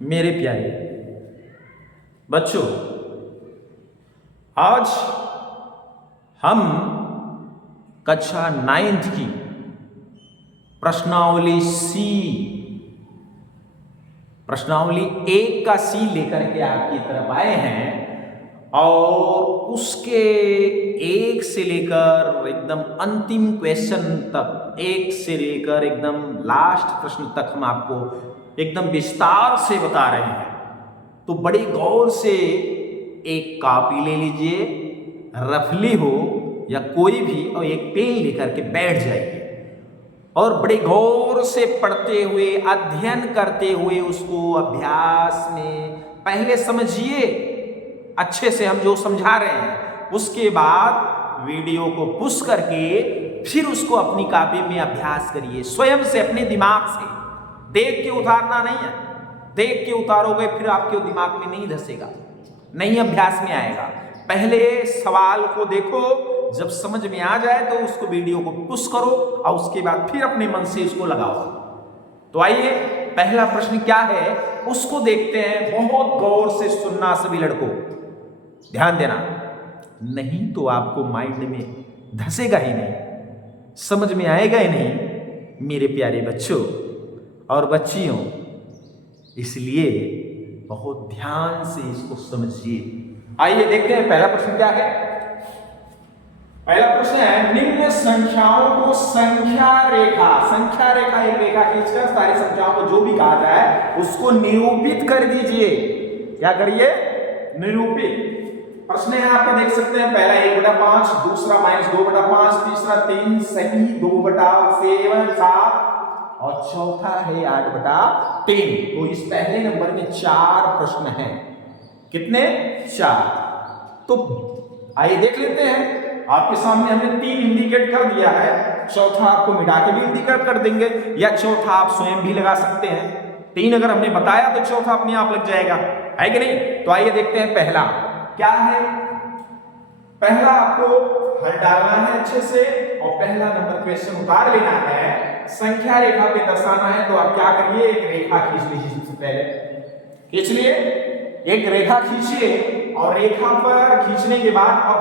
मेरे प्यारे बच्चों, आज हम कक्षा 9th की प्रश्नावली सी, प्रश्नावली 1 का सी लेकर के आपकी तरफ आए हैं और उसके 1 से लेकर एकदम अंतिम क्वेश्चन तक, 1 से लेकर एकदम लास्ट प्रश्न तक हम आपको एकदम विस्तार से बता रहे हैं। तो बड़े गौर से एक कॉपी ले लीजिए, रफली हो या कोई भी, और एक पेन लेकर के बैठ जाइए और बड़े गौर से पढ़ते हुए, अध्ययन करते हुए उसको अभ्यास में पहले समझिए अच्छे से, हम जो समझा रहे हैं। उसके बाद वीडियो को पुश करके फिर उसको अपनी कॉपी में अभ्यास करिए, स्वयं से, अपने दिमाग से। देख के उतारना नहीं है, देख के उतारोगे फिर आपके दिमाग में नहीं धसेगा, नहीं अभ्यास में आएगा। पहले सवाल को देखो, जब समझ में आ जाए तो उसको वीडियो को पुश करो और उसके बाद फिर अपने मन से इसको लगाओ। तो आइए, पहला प्रश्न क्या है उसको देखते हैं। बहुत गौर से सुनना सभी लड़कों, ध्यान देना, नहीं तो आपको माइंड में धसेगा ही नहीं, समझ में आएगा ही नहीं मेरे प्यारे बच्चों और बच्चियों। इसलिए बहुत ध्यान से इसको समझिए। आइए देखते हैं पहला प्रश्न क्या है। पहला प्रश्न है, निम्न संख्याओं को संख्या रेखा एक रेखा खींचकर सारी संख्याओं को जो भी कहा जाए उसको निरूपित कर दीजिए। क्या करिए? निरूपित। प्रश्न है आपका, देख सकते हैं, पहला 1/5, दूसरा -2/5, तीसरा 3 सही 2/7 और चौथा है 8/3। तो इस पहले नंबर में 4 प्रश्न हैं। कितने? 4। तो आइए देख लेते हैं। आपके सामने हमने 3 इंडिकेट कर दिया है, चौथा आपको मिटा के भी इंडिकेट कर देंगे या चौथा आप स्वयं भी लगा सकते हैं। 3 अगर हमने बताया तो चौथा अपने आप लग जाएगा, है कि नहीं? तो आइए देखते हैं पहला क्या है। पहला आपको हल डालना है अच्छे से और पहला नंबर क्वेश्चन उतार लेना है, संख्या रेखा पे दर्शाना है। तो आप क्या करिए, एक रेखा खींच लीजिए। सबसे पहले खींच लिए, एक रेखा खींचिए और रेखा पर खींचने के बाद अब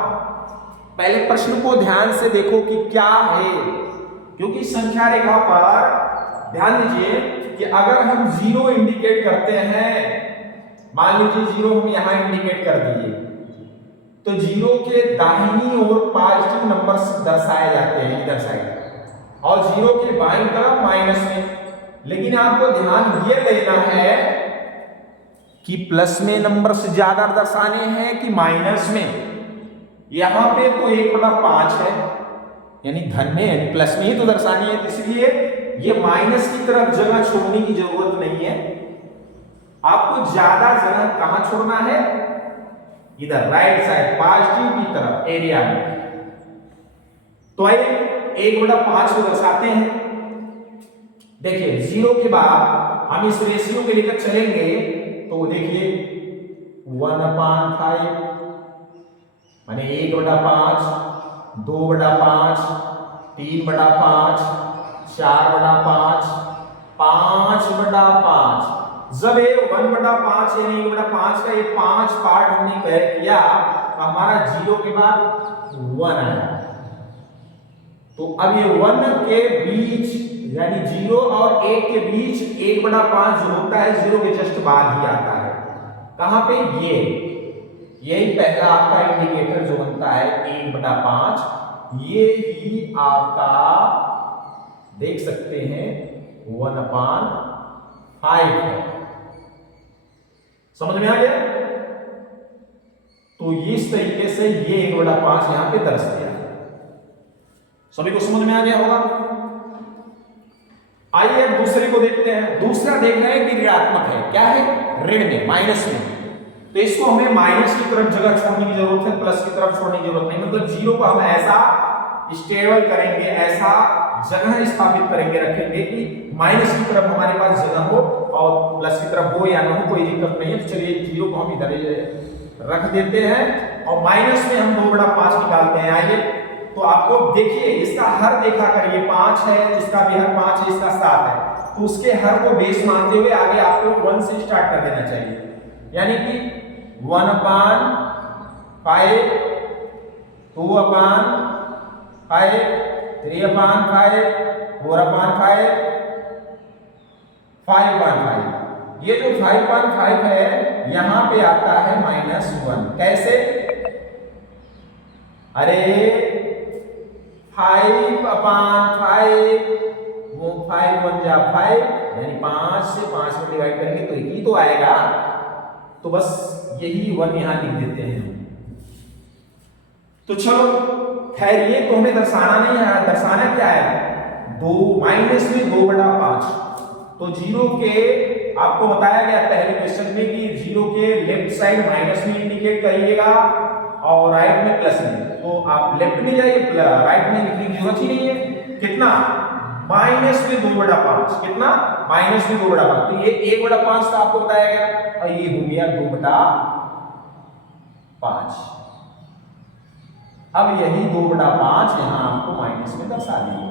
पहले प्रश्न को ध्यान से देखो कि क्या है, क्योंकि संख्या रेखा पर ध्यान दीजिए कि अगर हम 0 इंडिकेट करते हैं, मान लीजिए 0 हम यहां इंडिकेट कर दिए, तो 0 के दाहिनी ओर पॉजिटिव नंबर दर्शाए जाते हैं इधर साइड, और 0 के बाईं तरफ माइनस में। लेकिन आपको ध्यान ये देना है कि प्लस में नंबर से ज्यादा दर्शाने हैं कि माइनस में। यहां पे तो 1/5 है, यानी धन में, यानी प्लस में ही तो दर्शानी है, इसलिए ये माइनस की तरफ जगह छोड़ने की जरूरत नहीं है। आपको ज्यादा जगह कहां छोड़ना है? इधर राइट साइड पॉजिटिव की तरफ एरिया में। तो आइए 1/5 को दर्शाते हैं। देखिए 0 के बाद हम इस रेशियो के लेकर चलेंगे तो देखिए 1/5 माने 1/5, 2/5, 3/5, 4/5, 5/5। जब ये 1/5 यानी 1/5 का ये 5 पार्ट हमने तय किया तो हमारा 0 के बाद 1 आया। तो अब ये 1 के बीच यानी 0 और 1 के बीच 1/5 जो होता है 0 के जस्ट बाद ही आता है। कहां पे? यही पहला आपका इंडिकेटर जो बनता है 1/5, ये ही आपका देख सकते हैं 1/5 है। समझ में आ गया? तो इस तरीके से ये 1/5 यहां पे दर्ज किया है। सभी को समझ में आ गया होगा? आइए अब दूसरे को देखते हैं। दूसरा देख रहे हैं कि ऋणात्मक है। क्या है? ऋण में, माइनस में। तो इसको हमें माइनस की तरफ जगह छोड़ने की जरूरत है, प्लस की तरफ छोड़ने की जरूरत नहीं। मतलब 0 को हम ऐसा स्टेबल करेंगे, ऐसा जगह स्थापित करेंगे, रखेंगे कि माइनस की तरफ हमारे पास जगह हो और प्लस की तरफ हो या ना हो, कोई दिक्कत नहीं है। तो चलिए 0 को हम इधर रख देते हैं और माइनस में हम 2/5 निकालते हैं। आइए तो आपको देखिए इसका हर देखा करिए, 5 है, इसका भी हर 5 है, इसका 7 है। तो उसके हर को बेस मानते हुए आगे आपको 1 से स्टार्ट कर देना चाहिए, यानी कि 1/5, 2/5, 3/5, 4/5, 5/5। ये जो 5/5 है यहां पे आता है -1। कैसे? अरे 5/5, वो 5 1 जा 5, यानी 5 से 5 में डिवाइड करेंगे तो 1 ही तो आएगा, तो बस यही 1 यहां लिख देते हैं। तो चलो खैर ये तो हमें दर्शाना नहीं है, दर्शाना क्या है, 2 माइनस में 2/5। तो 0 के आपको बताया गया पहले क्वेश्चन में कि 0 के लेफ्ट साइड माइनस में इंडिकेट करिएगा और राइट में प्लस में। तो आप लेफ्ट में जाइए, राइट में लिखने की जरूरत ही नहीं है। कितना? माइनस में 2/5। कितना? माइनस में 2/5। तो ये 1/5 था आपको बताया गया, और ये हो गया 2/5। अब यही 2/5 यहां आपको माइनस में दर्शा देंगे,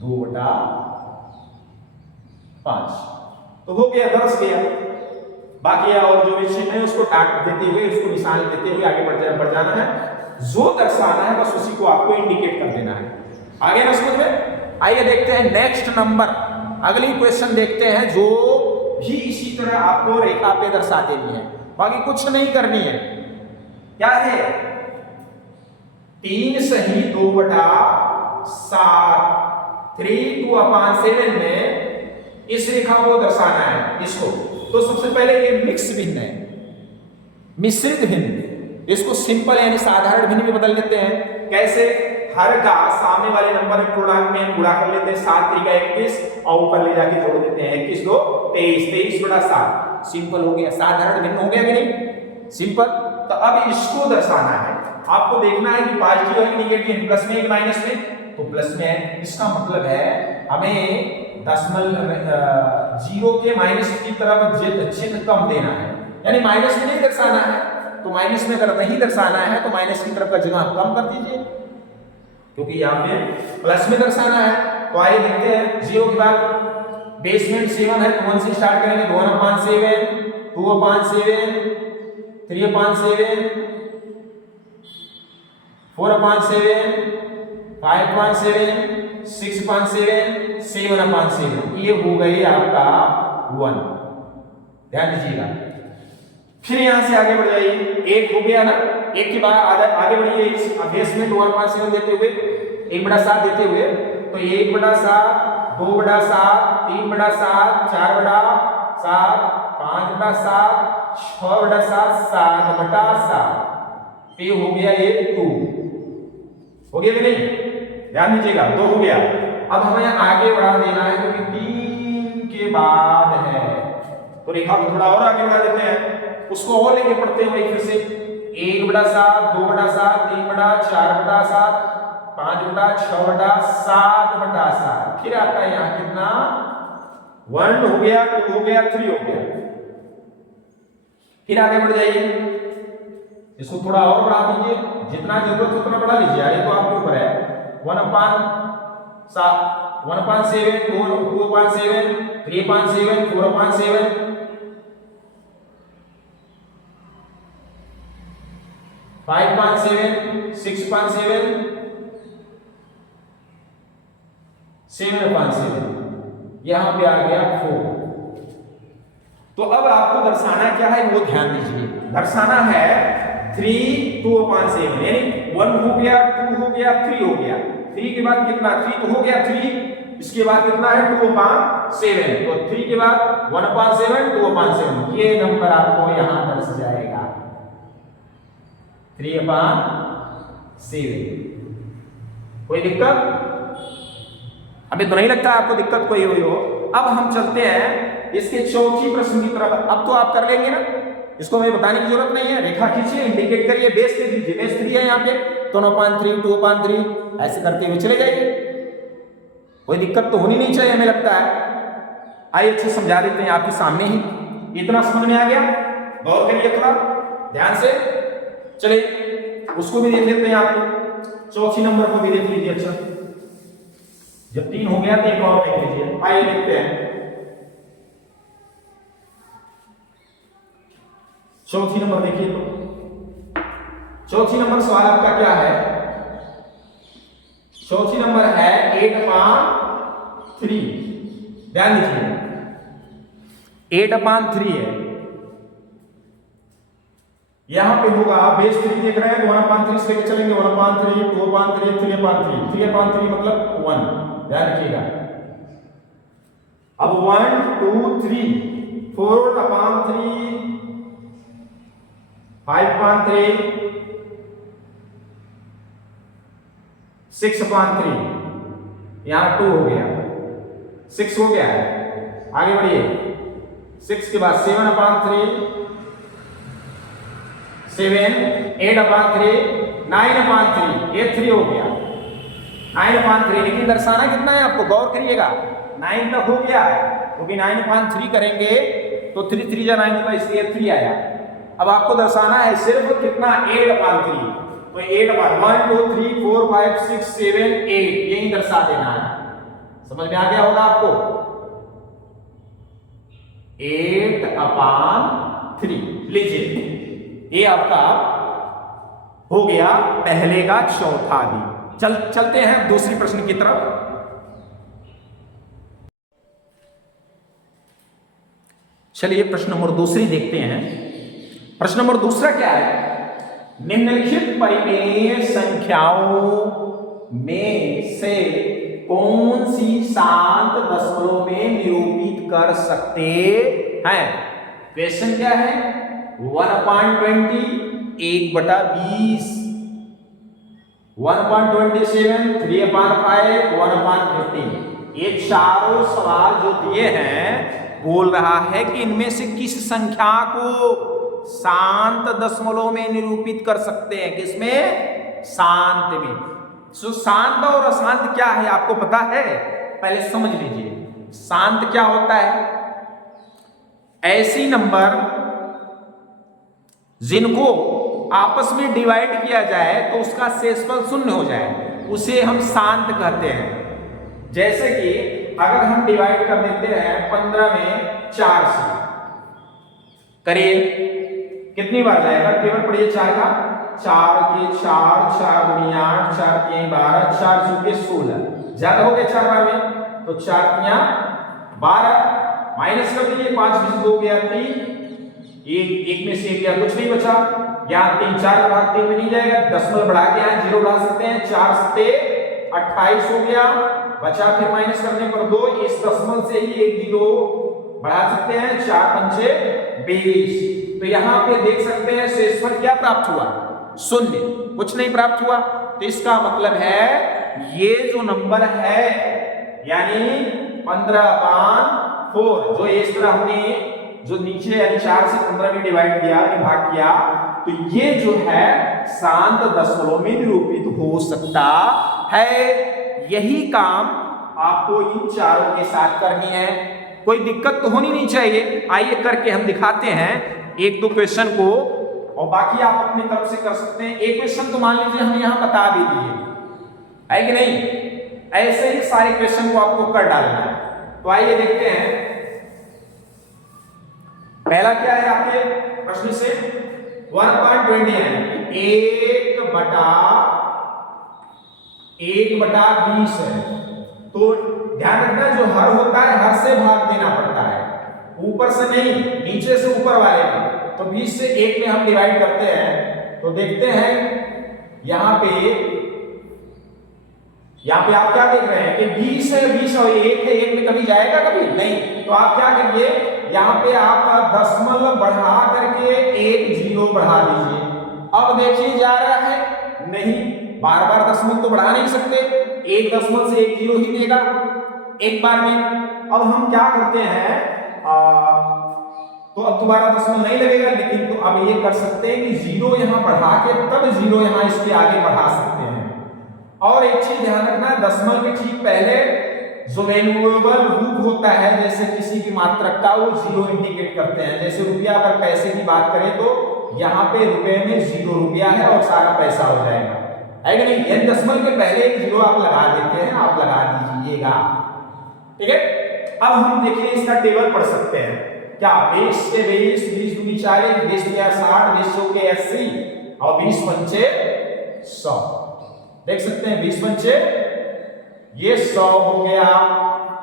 2/5। तो हो गया, दर्श गया। बाकी और जो भी चिन्ह है उसको डाक देते हुए, उसको निशान देते हुए आगे बढ़ जाना है। जो दर्शाना है बस उसी को आपको इंडिकेट कर देना है। आगे ना समझ में? आइए देखते हैं नेक्स्ट नंबर, अगली क्वेश्चन देखते हैं जो भी इसी तरह आपको रेखा पे दर्शा देनी है, बाकी कुछ नहीं करनी है। क्या है? 3 सही 2/7, 3 2/7 में इस रेखा को दर्शाना है इसको। तो सबसे पहले ये मिक्स भिन्न है, मिश्रित भिन्न, इसको सिंपल यानी साधारण भिन्न में बदल लेते हैं। कैसे? हर का सामने वाले नंबर पूर्णांक में गुणा कर लेते हैं, 7 3 21 और ऊपर ले जाके जोड़ देते हैं, 21 2 23, 23/7। सिंपल हो गया, साधारण भिन्न हो गया कि नहीं? सिंपल। तो अब इसको दर्शाना है, आपको देखना है कि पॉजिटिव है कि नेगेटिव, प्लस में कि माइनस में। तो प्लस में है, इसका मतलब है हमें दशमलव 0 के माइनस की तरफ चिन्ह कम देना है, यानी माइनस में नहीं दर्शाना है। तो माइनस में अगर नहीं दर्शाना है तो माइनस की तरफ का जगह कम कर दीजिए, क्योंकि यहाँ पे प्लस में दर्शाना है। तो आइए देखते हैं, 0 के बाद बेसमेंट 7 है तो 1 से स्टार्ट करेंगे, 1/7, 2/7, 3/7, 4/7, 5/7, 6/7, 7/7। ये हो गई आपका 1। ध्यान दीजिएगा। फिर यहां से आगे बढ़ जाइए, 1 हो गया ना, 1 के बाद आगे बढ़िए इस बेसमेंट 1/7 देते हुए, 1/7 देते हुए। तो 1/7, 2/7, 3/7, 4/7, 5/7, 6/7, 7/7। ये हो गया, ये 2 हो गया कि नहीं? ध्यान दीजिएगा, 2 हो गया। अब हमें आगे बढ़ा देना है क्योंकि 3 के बाद है, तो रेखा को थोड़ा और आगे बढ़ा देते हैं, उसको और लेके पढ़ते हैं फिर से। 1/7, 2/7, 3/7, 4/7, 5/7, 7/7। फिर आता है यहाँ कितना? 1 हो गया, 2 हो गया, 3 हो गया। फिर आगे बढ़ जाइए, इसको थोड़ा और बढ़ा दीजिए, जितना जरूरत है उतना बढ़ा लीजिए, ये तो आपके ऊपर है। 1/7, 2/7, 3/7, 4/7, 5/7, 6/7, 7/7। यहां पे आ गया 4। तो अब आपको दर्शाना क्या है वो ध्यान दीजिए, दर्शाना है 3 2/7, यानी 1 हो गया, 2 हो गया, 3 हो गया। 3 के बाद कितना? 3 तो हो गया 3, इसके बाद कितना है? 2/7। तो 3 के बाद 1/7, 2/7, ये नंबर आपको यहां दर्श जाएगा 3/7। कोई दिक्कत? अभी तो नहीं लगता आपको दिक्कत कोई हुई हो। अब हम चलते हैं इसके चौथी प्रश्न की तरफ। अब तो आप कर लेंगे ना, इसको हमें बताने की जरूरत नहीं है। रेखा खींचिए, इंडिकेट करिए, बेस दे दीजिए, बेस 3 है यहाँ पे, तो 9/3, 2/3 ऐसे करते हुए चले जाइए। कोई दिक्कत तो होनी नहीं चाहिए हमें लगता है। आइए अच्छे समझा देते हैं आपके सामने ही। इतना समझ में आ गया? गौर करिए थोड़ा ध्यान से। चलिए उसको भी देख लेते हैं, आपको चौथी नंबर को भी देख लीजिए। अच्छा जब 3 हो गया तो एक और लिख लीजिए। आइए देखते हैं चौथी नंबर। देखिए तो चौथी नंबर सवाल आपका क्या है? चौथी नंबर है 8/3। ध्यान दीजिए 8/3 है। यहां पे होगा बेस 3 देख रहे हैं तो 1/3 से लेकर चलेंगे 1/3, 2/3, 3/3। 3/3 मतलब 1। ध्यान रखिएगा। अब 1 2 3 4/3, 5/3, 6/3। यहां 2 हो गया, 6 हो गया है। आगे बढ़िए 6 के बाद 7/3, 7, 8/3, 9/3। ये 3 हो गया 9/3। लेकिन दर्शाना कितना है आपको? गौर करिएगा 9 तक हो गया है क्योंकि 9/3 करेंगे तो 3 3 जा 9 होगा, इसलिए 3 आया। अब आपको दर्शाना है सिर्फ कितना? 8/3। तो 1 2 3 4 5 6 7 8 यही दर्शा देना है। समझ में आ गया होगा आपको? 8/3 लीजिए, ये आपका हो गया पहले का चौथा भी। चलते हैं दूसरी प्रश्न की तरफ। चलिए प्रश्न नंबर दूसरी देखते हैं। प्रश्न नंबर दूसरा क्या है? निम्नलिखित परिमेय संख्याओं में से कौन सी शांत दशमलव में निरूपित कर सकते हैं? क्वेश्चन क्या है? 1/20, 1/20, 1/27, 3/5, 1/15। ये चारों सवाल जो दिए हैं बोल रहा है कि इनमें से किस संख्या को शांत दशमलव में निरूपित कर सकते हैं? किसमें? शांत में। सो शांत और अशांत क्या है आपको पता है? पहले समझ लीजिए शांत क्या होता है। ऐसी नंबर जिनको आपस में डिवाइड किया जाए तो उसका शेषफल 0 हो जाए, उसे हम शांत कहते हैं। जैसे कि अगर हम डिवाइड कर देते हैं 15 में 4 से, करिए कितनी बार जाएगा? टेबल पढ़िए 4 का। 4 के 4, 4 गुणिया 8, 4 3 12, 4 चौके 16। ज्यादा हो गया 4 बार में, तो 4 3 12 माइनस कर दीजिए। 5 में से 2 गया 3, एक में से 1 गया, कुछ नहीं बचा। यहाँ 3 4 भाग 3 में नहीं जाएगा, दशमलव बढ़ा के यहाँ 0 बढ़ा सकते हैं। 4 7 28 हो गया, बचा फिर माइनस करने पर 2। इस दशमलव से ही 1 0 बढ़ा सकते हैं। 4 पंचे 20। तो यहाँ पे देख सकते हैं शेषफल क्या प्राप्त हुआ? 0, कुछ नहीं प्राप्त हुआ। तो इसका मतलब है ये जो नंबर है यानी 15/4, जो इस तरह हमने जो नीचे यानी 4 से 15 में डिवाइड किया, भाग किया, तो ये जो है शांत दशमलव में निरूपित हो सकता है। यही काम आपको इन चारों के साथ करनी है। कोई दिक्कत तो होनी नहीं चाहिए। आइए करके हम दिखाते हैं 1-2 क्वेश्चन को, और बाकी आप अपनी तरफ से कर सकते हैं। एक क्वेश्चन तो मान लीजिए हम यहां बता भी दिए, है कि नहीं? ऐसे ही सारे क्वेश्चन को आपको कर डालना है। तो आइए देखते हैं पहला क्या है आपके प्रश्न से। 1/20 है 1/20 है। तो ध्यान रखना जो हर होता है हर से भाग देना पड़ता है, ऊपर से नहीं, नीचे से ऊपर वाले में। तो 20 से 1 में हम डिवाइड करते हैं तो देखते हैं यहाँ पे आप क्या देख रहे हैं कि 20 है, 20 और 1 है, 1 में कभी जाएगा? कभी नहीं। तो आप क्या करिए, यहाँ पे आप दशमलव बढ़ा करके 1 0 बढ़ा दीजिए। अब देखिए जा रहा है नहीं, बार बार दशमलव तो बढ़ा नहीं सकते, एक दशमलव से 1 0 ही देगा एक बार में। अब हम क्या करते हैं, तो अब दोबारा दशमलव नहीं लगेगा, लेकिन तो अब ये कर सकते हैं कि 0 यहाँ बढ़ा के तब 0 यहाँ इसके आगे बढ़ा सकते हैं। और एक चीज ध्यान रखना, दशमलव के ठीक पहले जो वैल्यूएबल रूप होता है जैसे किसी भी मात्रक का, वो 0 इंडिकेट करते हैं। जैसे रुपया, अगर पैसे की बात करें तो यहाँ पे रुपए में 0 रुपया है और सारा पैसा हो जाएगा। है कि नहीं? यानी दशमलव के पहले एक जीरो आप लगा देते हैं, आप लगा दीजिएगा। ठीक है, अब हम देखिए इसका टेबल पढ़ सकते हैं। क्या 20 के 20, 20 दूनी 40, 20 के 60, 20 चौके 80 और 20 पंचे 100। देख सकते हैं 20 पंचे ये 100 हो गया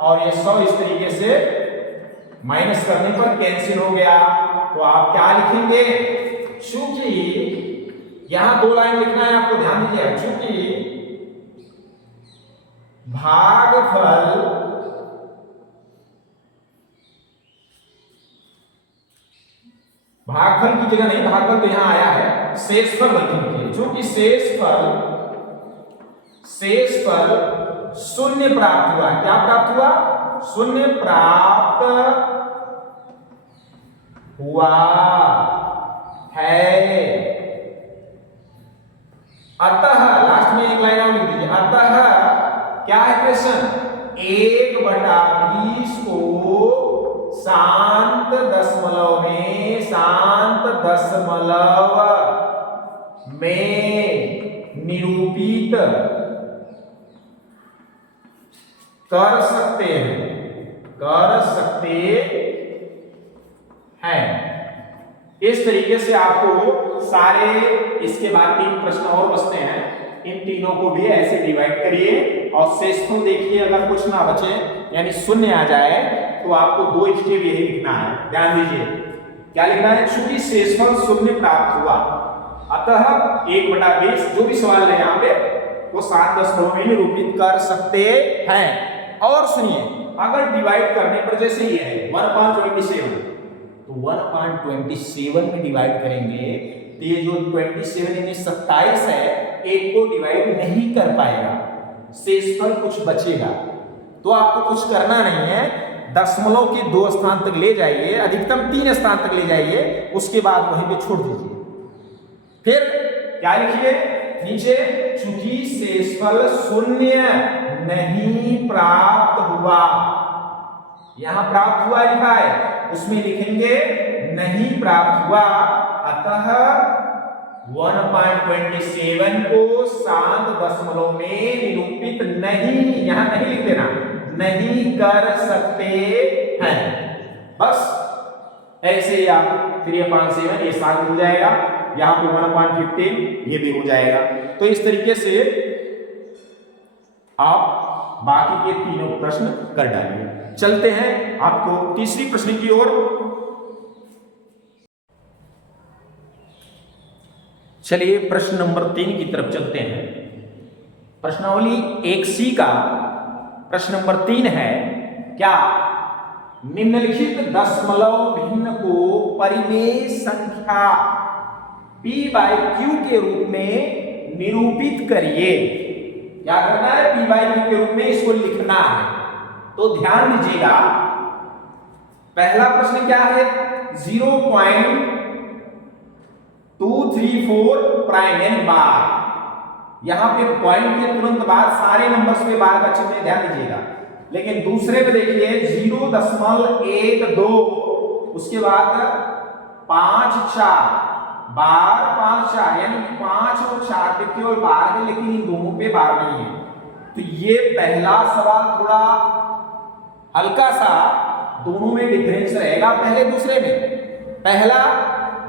और ये 100 इस तरीके से माइनस करने पर कैंसिल हो गया। तो आप क्या लिखेंगे? चूंकि यहां 2 लाइन लिखना है आपको, ध्यान दीजिए। चूंकि भागफल की जगह नहीं, भागफल तो यहां आया है, शेषफल बल्कि लिखिए। चूंकि शेषफल शून्य प्राप्त हुआ। क्या प्राप्त हुआ? शून्य प्राप्त हुआ है। अतः लास्ट में एक लाइन और लिख दीजिए। अतः क्या है क्वेश्चन? 1/20 को शांत दशमलव में निरूपित कर सकते हैं। इस तरीके से आपको सारे, इसके बाद 3 प्रश्न और बचते हैं, इन तीनों को भी ऐसे डिवाइड करिए और शेषफल देखिए। अगर कुछ ना बचे यानी शून्य आ जाए तो आपको 2 स्टेप यही लिखना है। ध्यान दीजिए क्या लिखना है? चूंकि शेषफल शून्य प्राप्त हुआ अतः 1/20 जो भी सवाल है यहाँ पे वो 7 दशमलव में निरूपित कर सकते हैं। और सुनिए, अगर डिवाइड करने पर जैसे ये है 1/27 तो 1/27 में डिवाइड करेंगे तो ये जो 27 यानी 27 है, एक को डिवाइड नहीं कर पाएगा, शेषफल कुछ बचेगा। तो आपको कुछ करना नहीं है, दशमलव के 2 स्थान तक ले जाइए, अधिकतम 3 स्थान तक ले जाइए, उसके बाद वहीं पे छोड़ दीजिए। फिर क्या लिखिए नीचे? चूंकि शेषफल शून्य नहीं प्राप्त हुआ, यहां प्राप्त हुआ लिखा है, उसमें लिखेंगे नहीं प्राप्त हुआ, अतः 1/27 को शांत दशमलव में निरूपित नहीं, यहां नहीं लिख देना, नहीं कर सकते हैं। बस ऐसे ही आप 3/7 ये शांत हो जाएगा, यहां पे 1/15 ये भी हो जाएगा। तो इस तरीके से आप बाकी के तीनों प्रश्न कर डालिए। चलते हैं आपको तीसरी प्रश्न की ओर। चलिए प्रश्न नंबर 3 की तरफ चलते हैं। प्रश्नावली 1C का प्रश्न नंबर 3 है, क्या निम्नलिखित दशमलव भिन्न को परिमेय संख्या p/q के रूप में निरूपित करिए। क्या करना है? p/q के रूप में इसको लिखना है। तो ध्यान दीजिएगा, पहला प्रश्न क्या है? 0.234 प्राइम यानी बार। यहां पे पॉइंट के तुरंत बाद सारे नंबर्स पे बार का चिन्ह, ध्यान दीजिएगा। लेकिन दूसरे में देखिए 0.12, उसके बाद 5/4 बार 5/4 यानी 5 और 4 पे केवल बार है, लेकिन इन दोनों पे बार नहीं है। तो ये पहला सवाल थोड़ा हल्का सा दोनों में डिफरेंस रहेगा, पहले दूसरे में। पहला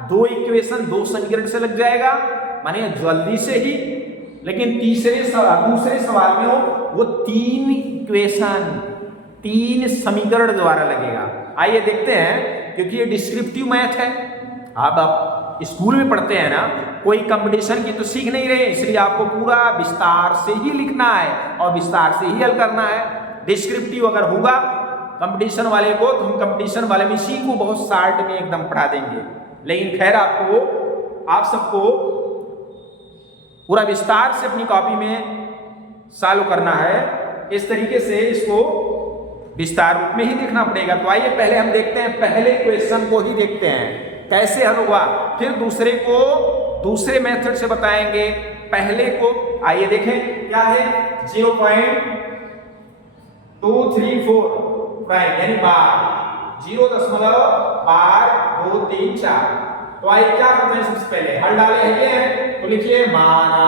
2 इक्वेशन 2 समीकरण से लग जाएगा, माने जल्दी से ही। लेकिन दूसरे सवाल में वो 3 इक्वेशन 3 समीकरण द्वारा लगेगा। आइए देखते हैं, क्योंकि ये डिस्क्रिप्टिव मैथ है। आप स्कूल में पढ़ते हैं ना, कोई कंपटीशन की तो सीख नहीं रहे, इसलिए आपको पूरा विस्तार से ही लिखना है और विस्तार से ही हल करना है। डिस्क्रिप्टिव अगर होगा कंपटीशन वाले को, तो हम कंपटीशन वाले में इसी को बहुत शार्ट में एकदम पढ़ा देंगे। लेकिन खैर आप सबको पूरा विस्तार से अपनी कॉपी में सॉल्व करना है। इस तरीके से इसको विस्तार रूप में ही देखना पड़ेगा। तो आइए पहले हम देखते हैं, पहले क्वेश्चन को ही देखते हैं कैसे हल हुआ, फिर दूसरे को दूसरे मेथड से बताएंगे। पहले को आइए देखें क्या है। 0.234 प्राइम यानी बार, 0.1234। तो आइए क्या करते हैं, सबसे पहले हल डाले हैं। तो लिखिए माना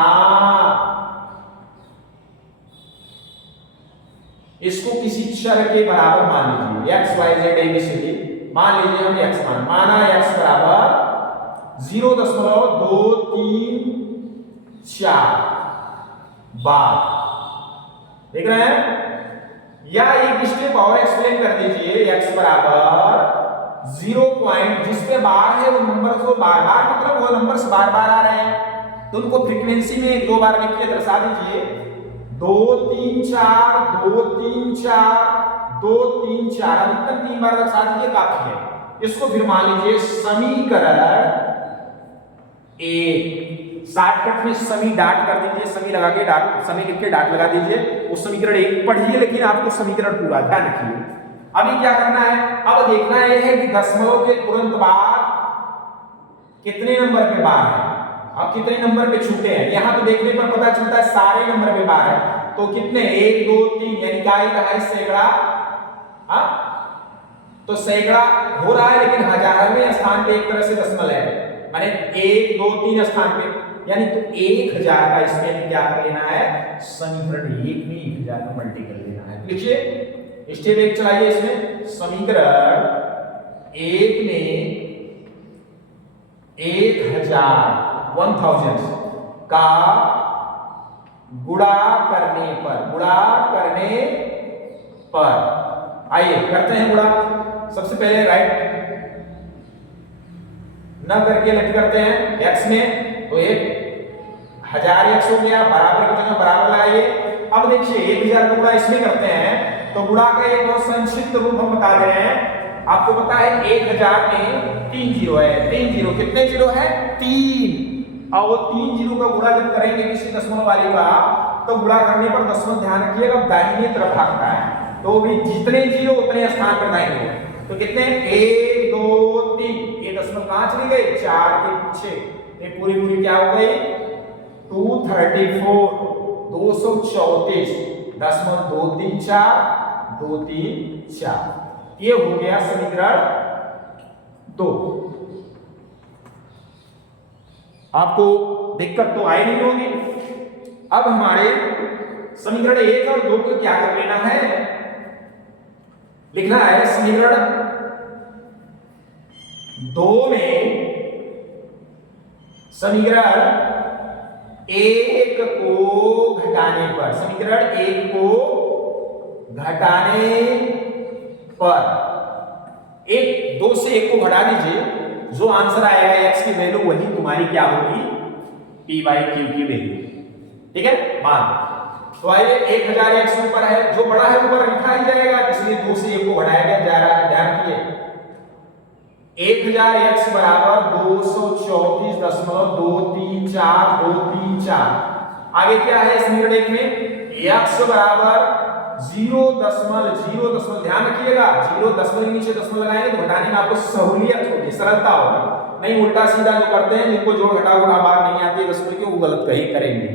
इसको किसी चर के बराबर मान लीजिए, एक्स वाई जेड एबीसीडी मान लीजिए, हम एक्स माना एक्स बराबर 0.234 बार, देख रहे हैं? या एक स्टेप और एक्सप्लेन कर दीजिए, एक्स बराबर 0 पॉइंट जिसपे बार है वो नंबर को बार बार मतलब वो नंबर्स बार बार आ रहे हैं तो उनको फ्रीक्वेंसी में 2 बार लिख के दर्शा दीजिए, 2 3 4 2 3 4 2 3 4 अधिकतम 3 बार दर्शा दीजिए, काफी है। इसको फिर मान लीजिए समीकरण 1, शॉर्टकट में समी डाट कर दीजिए, समी लगा के डाट, समी लिख के डाट लगा दीजिए, वो समीकरण 1 पढ़िए, लेकिन आपको समीकरण पूरा ध्यान रखिए। अभी क्या करना है, अब देखना यह है कि दशमलव के तुरंत बाद कितने नंबर पे बार है, अब कितने नंबर पे छूटे हैं। यहां तो देखने पर पता चलता है सारे नंबर पे बार है, तो कितने 1 2 3 यानी क्या ही रहा है सैकड़ा, तो सैकड़ा हो रहा है लेकिन हजारवें स्थान पे एक तरह से दशमलव है, माने 1 2 3 स्थान पे, यानी तो 1000 का इसमें क्या कर लेना है, समीकरण 1 में 1000 का मल्टी कर लेना है। लिखिए स्टेप 1 चलाइए, इसमें समीकरण 1 में 1000 का गुणा करने पर आइए करते हैं गुणा। सबसे पहले राइट न करके लेफ्ट करते हैं, x में तो 1000 x हो गया, बराबर की जगह बराबर लगाइए। अब देखिए 1000 का गुणा इसमें करते हैं तो गुणा का एक और संक्षिप्त रूप हम बता दे रहे हैं। आपको पता है 1000 में 3 जीरो है, 3 जीरो कितने जीरो है 3, और वो 3 जीरो का गुणा जब करेंगे किसी दशमलव वाले का तो गुणा करने पर दशमलव ध्यान रखिएगा दाहिने तरफ भागता है, तो भी जितने जीरो उतने स्थान पर जाएंगे, तो कितने 1 2 3, ये दशमलव कहां चली गई 4 के पीछे, ये पूरी पूरी क्या हो गई 234 234.234, ये हो गया समीकरण 2। आपको दिक्कत तो आई नहीं होगी। अब हमारे समीकरण 1 और 2 को क्या कर लेना है, लिखना है समीकरण 2 में समीकरण 1 को घटाने पर, समीकरण 1 को घटाने पर 2 से 1 को घटा दीजिए, जो आंसर आएगा x की वैल्यू वही तुम्हारी क्या होगी p/q की वैल्यू, ठीक है मान। तो आइए 1000 x ऊपर है, जो बड़ा है ऊपर लिखा ही जाएगा, इसलिए 2 से 1 को घटाया गया जा रहा है, ध्यान रखिए 1000 x बराबर 234.234। आगे क्या है समीकरण 1 में x बराबर 0.0, ध्यान रखिएगा 0 के नीचे दशमलव लगाएंगे तो घटाने में आपको सहूलियत होगी, सरलता होगी, नहीं उल्टा सीधा जो करते हैं जिनको जोड़ घटाव गुणा भाग नहीं आती है दशमलव की, वो गलत कहीं करेंगे।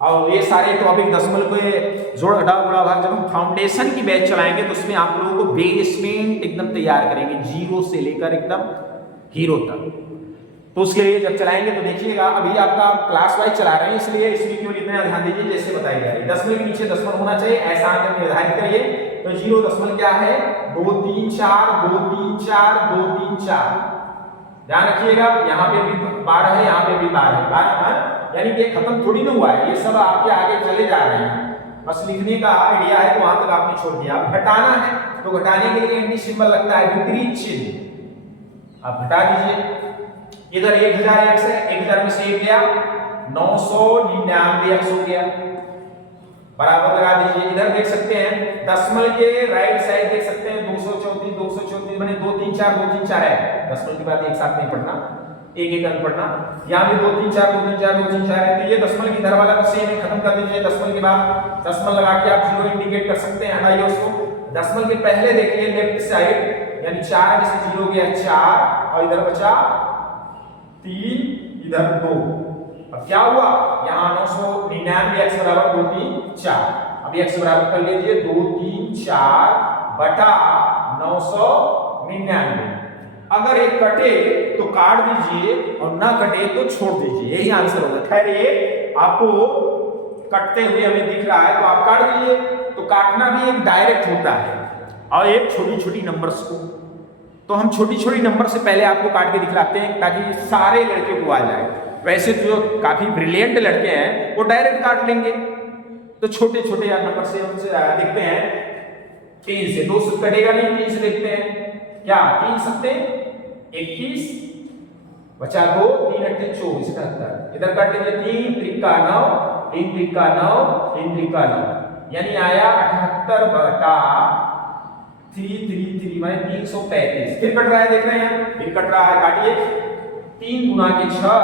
और ये सारे टॉपिक दशमलव के जोड़ घटाव गुणा भाग जब हम फाउंडेशन की बैच चलाएंगे तो उसमें आप लोगों को बेसमेंट एकदम तैयार करेंगे, 0 से लेकर एकदम हीरो तक। तो उसके लिए जब चलाएंगे तो देखिएगा, अभी आपका क्लास वाइज चला रहे हैं इसलिए इसमें केवल इतना ध्यान दीजिए जैसे बताई जा रही है, दशमलव के नीचे दशमलव होना चाहिए ऐसा अंक निर्धारित करिए। तो 0 दशमलव क्या है 2 3 4 2 3 4 2 3 4, ध्यान रखिएगा यहाँ पे भी 12 है, यहाँ पे भी 12 है, यानी कि खत्म थोड़ी ना हुआ है, ये सब आपके आगे चले जा रहे हैं, बस लिखने का आइडिया है तो वहां तक आपने छोड़ दिया। अब घटाना है तो घटाने के लिए एंटी सिंबल लगता है, विपरीत चिन्ह, आप घटा दीजिए। इधर 1000 x है, 1000 में से 1 गया 999 x हो गया, बराबर लगा दीजिए। इधर देख सकते हैं दशमलव के राइट साइड देख सकते हैं 234 माने 2 3 4 2 3 4 है, दशमलव के बाद एक साथ नहीं पढ़ना, एक एक अंक पढ़ना, यहाँ भी 2 3 4 2 3 4 2 3 4 है, तो ये दशमलव की इधर वाला तो सेम है, खत्म कर दीजिए। दशमलव के बाद दशमलव लगा के आप 0 इंडिकेट कर सकते हैं, हटाइए उसको। दशमलव के पहले देखिए लेफ्ट साइड यानी 4 में से 0 गया 4 और इधर बचा 3, इधर 2, अब क्या हुआ यहाँ 999 x बराबर 2 3 4, अब x बराबर कर लीजिए 2 3 4 बटा 999। अगर एक कटे तो काट दीजिए और ना कटे तो छोड़ दीजिए, यही आंसर होगा। खैर ये आपको कटते हुए हमें दिख रहा है तो आप काट दीजिए। तो काटना भी एक डायरेक्ट होता है और एक छोटी छोटी नंबर्स को, तो हम छोटी छोटी नंबर से पहले आपको काट के दिखलाते हैं ताकि सारे लड़के को आ जाए। वैसे तो जो काफी ब्रिलियंट लड़के हैं वो डायरेक्ट काट लेंगे, तो छोटे छोटे नंबर से हमसे देखते हैं। 3 से 2 से कटेगा नहीं, 3 से देखते हैं क्या 3 सत्ते 21 बचा 2, 3 अट्ठे 24 78। इधर काट लीजिए 3 त्रिका 9, 3 त्रिका 9, 3 त्रिका 9, यानी आया 78 बटा 333 माने 335। फिर कट रहा है, देख रहे हैं फिर कट रहा है, काटिए 3 गुना के 6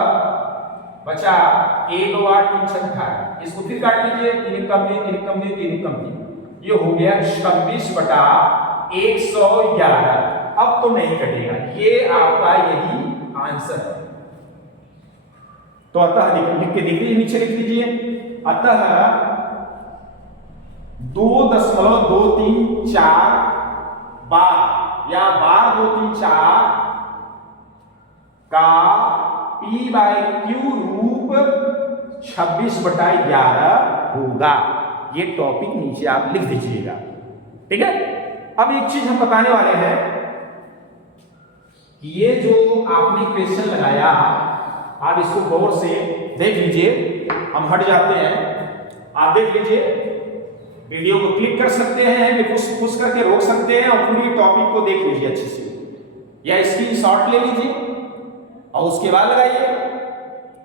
बचा 1 8 3 6 18। इसको फिर काट लीजिए 3 कम 3 3 कम 3 3 कम 3, ये हो गया 26 बटा 111। अब तो नहीं कटेगा, ये आपका यही आंसर है। तो अतः लिख के देख लीजिए, नीचे लिख लीजिए अतः 2.234 बार या बार 234 का P बाय Q रूप 26 बटा 11 होगा। ये टॉपिक नीचे आप लिख दीजिएगा, ठीक है। अब एक चीज हम बताने वाले हैं कि ये जो आपने क्वेश्चन लगाया आप इसको गौर से देख लीजिए। हम हट जाते हैं, आप देख लीजिए, वीडियो को क्लिक कर सकते हैं कि पुश करके रोक सकते हैं और पूरी टॉपिक को देख लीजिए अच्छे से, या इसकी शॉट ले लीजिए और उसके बाद लगाइए।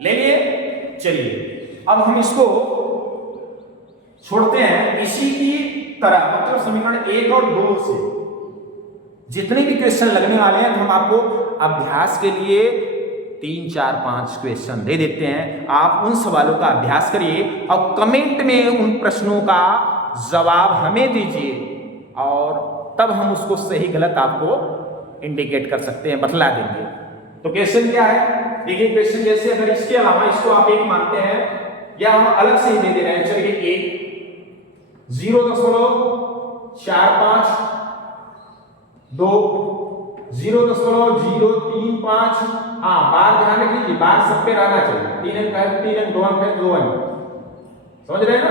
ले लिए, चलिए अब हम इसको छोड़ते हैं इसी की तरह, मतलब समीकरण 1 और 2 से जितने भी क्वेश्चन लगने वाले हैं तो हम आपको अभ्यास के लिए 3 4 5 क्वेश्चन दे देते हैं। आप उन सवालों का अभ्यास करिए और कमेंट में उन प्रश्नों का जवाब हमें दीजिए और तब हम उसको सही गलत आपको इंडिकेट कर सकते हैं, बतला देंगे। तो क्वेश्चन क्या है, देखिए क्वेश्चन जैसे अगर इसके अलावा इसको आप 1 मानते हैं या हम अलग से ही दे दे रहे हैं, चलिए 1 0.45 2 0.035। हाँ बार ध्यान रख लीजिए, बार सब पे रहना चाहिए, 3 अंक है 3 अंक, 2 अंक है 2 अंक, समझ रहे हैं ना।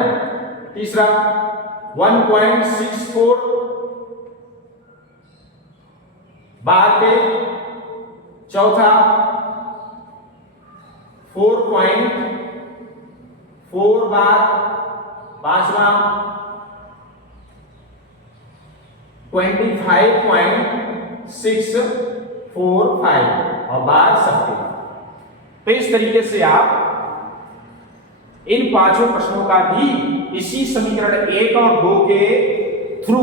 तीसरा 1.64 बार पे, चौथा 4.4 बार, पांचवा 25.645 और बार सबके। तो इस तरीके से आप इन 5 प्रश्नों का भी इसी समीकरण 1 और 2 के थ्रू,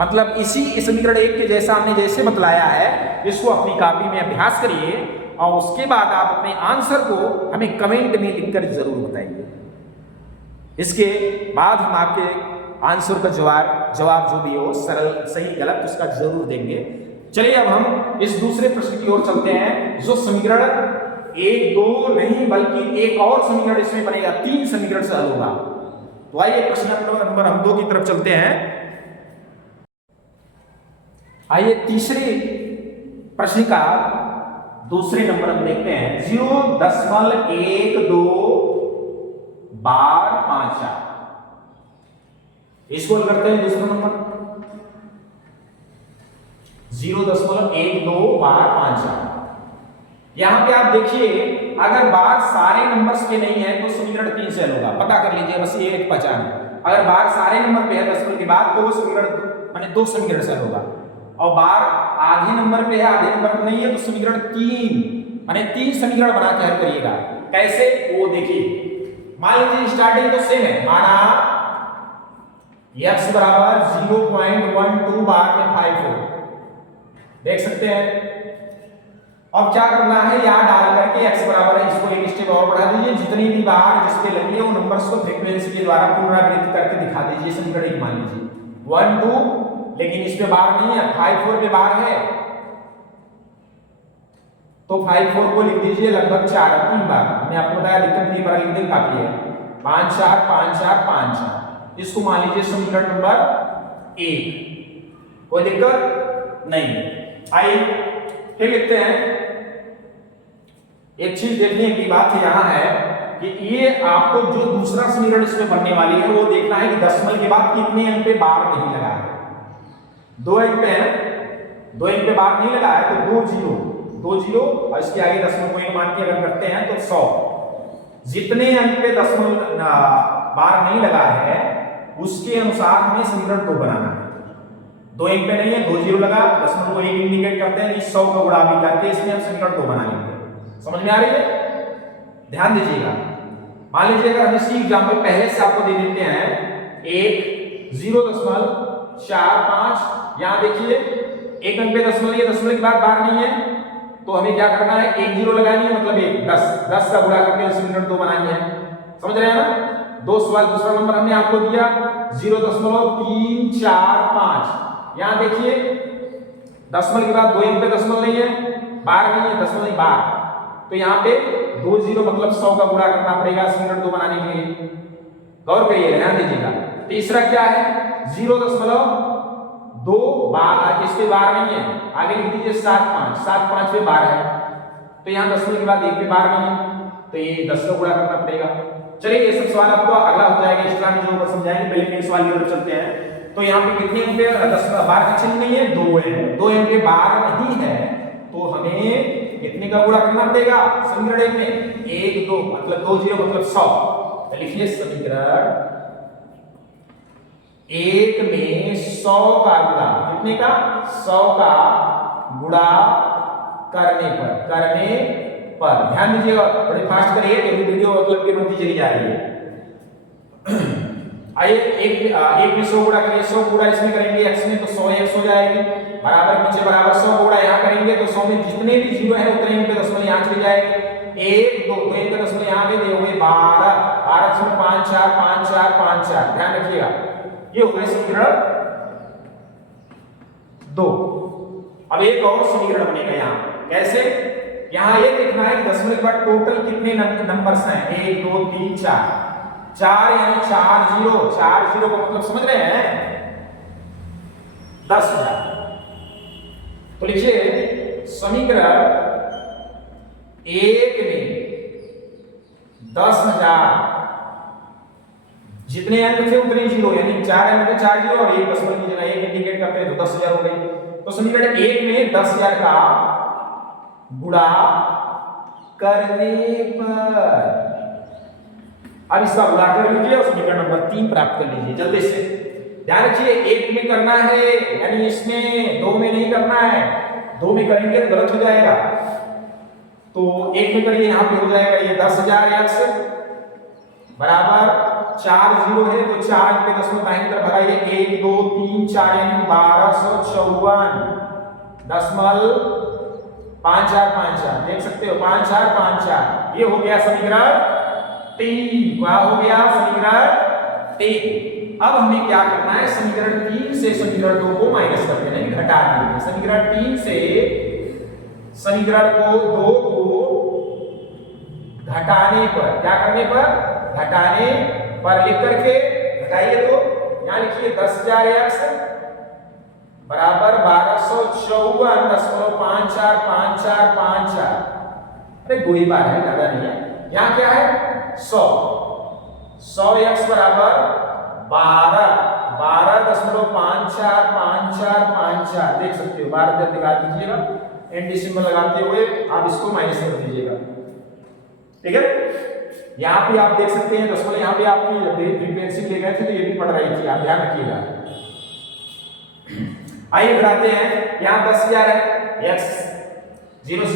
मतलब इसी समीकरण 1 के जैसा हमने जैसे बतलाया है, इसको अपनी कॉपी में अभ्यास करिए और उसके बाद आप अपने आंसर को हमें कमेंट में लिखकर जरूर बताइए। इसके बाद हम आपके आंसर का जवाब जो भी हो, सरल सही गलत, उसका जरूर देंगे। चलिए अब हम इस दूसरे प्रश्न की ओर चलते हैं, जो समीकरण 1 2 नहीं बल्कि एक और समीकरण इसमें बनेगा, 3 समीकरण से हल होगा। तो आइए प्रश्न नंबर हम 2 की तरफ चलते हैं। आइए तीसरे प्रश्न का दूसरे नंबर हम देखते हैं, 0.12 बार 5। इसको हल करते हैं दूसरा नंबर 0.12 बार 5। यहां पे आप देखिए अगर बार सारे नंबर्स पे नहीं है तो समीकरण 3 से हल होगा, पता कर लीजिए, बस ये एक पहचान। अगर बार सारे नंबर पे है दशमलव के बाद तो वो समीकरण माने 2 समीकरण से हल होगा, और बार आधे नंबर पे है आधे नंबर पे नहीं है तो समीकरण 3 माने 3 समीकरण बना के हल करिएगा। कैसे वो देखिए, मान लीजिए स्टार्टिंग तो सेम है, माना x बराबर 0.12 बार में 54 देख सकते हैं। अब क्या करना है, यहां डाल करके x बराबर है, इसको एक स्टेप और बढ़ा दीजिए, जितनी भी बार जिसपे लगी है वो नंबर्स को फ्रीक्वेंसी के द्वारा पुनरावृत्त करके दिखा दीजिए। समीकरण 1 मान लीजिए 1 2, लेकिन इस पे बार नहीं है, 54 पे बार है तो 54 को लिख दीजिए लगभग 4 3 बार। मैंने आपको बताया अधिकतम 3 बार लिखने काफी है, 5 4 5 4 5 4। इसको मान लीजिए समीकरण नंबर 1, कोई दिक्कत नहीं। आइए फिर लिखते हैं, एक चीज देखने की बात यहां है कि ये आपको जो दूसरा समीकरण इसमें बनने वाली है वो देखना है कि दशमलव के बाद कितने अंक पे बार नहीं लगा है। 2 अंक पे है, 2 अंक पे बार नहीं लगा है तो 2 जीरो और इसके आगे दशमलव को 1 मान के अगर करते हैं तो 100। जितने अंक पे दशमलव बार नहीं लगा है उसके अनुसार हमें समीकरण 2 बनाना है। 2 अंक पे नहीं है, 2 जीरो लगा, दशमलव को 1 इंडिकेट करते हैं, 100 का गुणा भी करके इसमें हम समीकरण 2 बना लेंगे। समझ में आ रही है? ध्यान दीजिएगा। मान लीजिए अगर हम इसी एग्जांपल पहले से आपको दे देते हैं 1.045, यहां देखिए 1 अंक पे दशमलव, ये दशमलव के बाद बार नहीं है तो हमें क्या करना है, 1 जीरो लगानी है, मतलब 10 का गुणा करके समीकरण 2 बनानी है। समझ रहे हैं ना? दूसरा नंबर हमने आपको दिया 0.345, यहां देखिए दशमलव के बाद 2 अंक पे दशमलव नहीं है, बार नहीं है, दशमलव बार, तो यहाँ पे 2 जीरो मतलब 100 का गुणा करना पड़ेगा समीकरण 2 बनाने के लिए। गौर करिए, ध्यान दीजिएगा। तीसरा क्या है 0.2 बार, इस पे बार नहीं है, आगे लिख दीजिए 7.5 पे बार है, तो यहाँ दशमलव के बाद 1 पे बार नहीं है तो ये 10 का गुणा करना पड़ेगा। चलिए ये सब सवाल आपको अगला हो जाएगा, एक्स्ट्रा में जो ऊपर समझाएंगे, पहले मेन सवाल की तरफ चलते हैं। तो यहाँ पे कितने अंक पे 10 बार का चिन्ह नहीं है, 2 है, 2 अंक पे बार नहीं है तो हमें कितने का गुणा करना पड़ेगा समीकरण 1 में, 1 2 मतलब 2 जीरो मतलब 100। तो लिखिए समीकरण 1 में 100 का गुणा, कितने का 100 का गुणा करने पर ध्यान दीजिएगा, थोड़ी फास्ट करिए क्योंकि वीडियो मतलब की बनती चली जा रही है। आइए एक में 100 गुणा करिए, 100 गुणा इसमें करेंगे x में तो 100 x हो जाएगी, बराबर नीचे बराबर 100 गुणा यहाँ करेंगे तो 100 में जितने भी जीरो है उतने अंक पे दशमलव यहाँ चली जाएगी, 1 2 तो एक दशमलव यहाँ पे दोगे 12 में 5 4 5 4 5 4, ध्यान रखिएगा ये हो गया समीकरण 2। अब एक और समीकरण बनेगा यहाँ, कैसे? यहाँ ये देखना है कि दशमलव के बाद टोटल कितने नंबर्स हैं, 1 2 3 4 यानी 4 जीरो का मतलब समझ रहे हैं 10,000। तो लिखिए समीकरण 1 में 10,000 जितने अंक थे उतने जीरो, यानी 4 अंक में 4 जीरो और 1 दशमलव की जगह 1 इंडिकेट करते हैं तो 10,000 हो गई। तो समीकरण 1 में 10,000 का गुणा करने पर, अब इसका गुणा कर लीजिए और समीकरण नंबर 3 प्राप्त कर लीजिए जल्दी से। ध्यान रखिए 1 में करना है, यानी इसमें 2 में नहीं करना है, 2 में करेंगे तो गलत हो जाएगा, तो 1 में करिए, यहाँ पे हो जाएगा ये 10,000 x बराबर 4 जीरो है तो 4 पे दशमलव दाहिनी तरफ भगाइए, 1 2 3 4 यानी 1254.54 देख सकते हो 5454, ये हो गया समीकरण 3। क्या हो गया समीकरण 3। अब हमें क्या करना है, समीकरण 3 से समीकरण 2 को माइनस कर देना है, घटा देंगे। समीकरण 3 से समीकरण 2 को घटाने पर, क्या करने पर, घटाने पर लिख करके घटाइए तो यहां लिखिए 10,000 x बराबर 1254.5454। अरे दो ही बार है, ज्यादा नहीं है। यहां क्या है 100 x बराबर 12.5454 देख सकते हो, 12 लगा दीजिएगा, एंड सिंबल लगाते हुए आप इसको माइनस कर दीजिएगा, ठीक है। यहाँ पे आप देख सकते हैं दशमलव, यहाँ पे आपकी फ्रीक्वेंसी ले गए थे तो ये भी पढ़ रही थी, आप ध्यान रखिएगा। आइए बढ़ाते हैं, यहाँ 10,000 है, x 0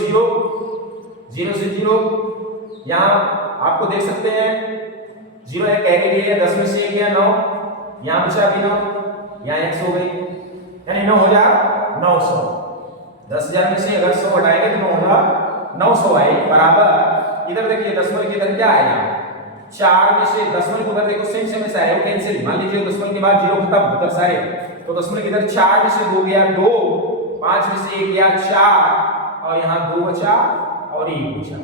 से 0, यहाँ आपको देख सकते हैं 0 है, कैरी लिए 10 में से 1 गया 9, यहाँ बचा भी 9, यहाँ x हो गई, यानी 9,900। 10,000 में से अगर 100 हटाएंगे तो 900 आए, बराबर इधर देखिए दशमलव के इधर क्या आएगा, 4 में से दशमलव उधर देखो सेम से आए, वो कैंसिल, मान लीजिए दशमलव के बाद 0 खत्म उधर सारे, तो दशमलव के इधर 4 में से 2 गया 2, 5 में से 1 गया 4 और यहाँ 2 बचा और 1 बचा,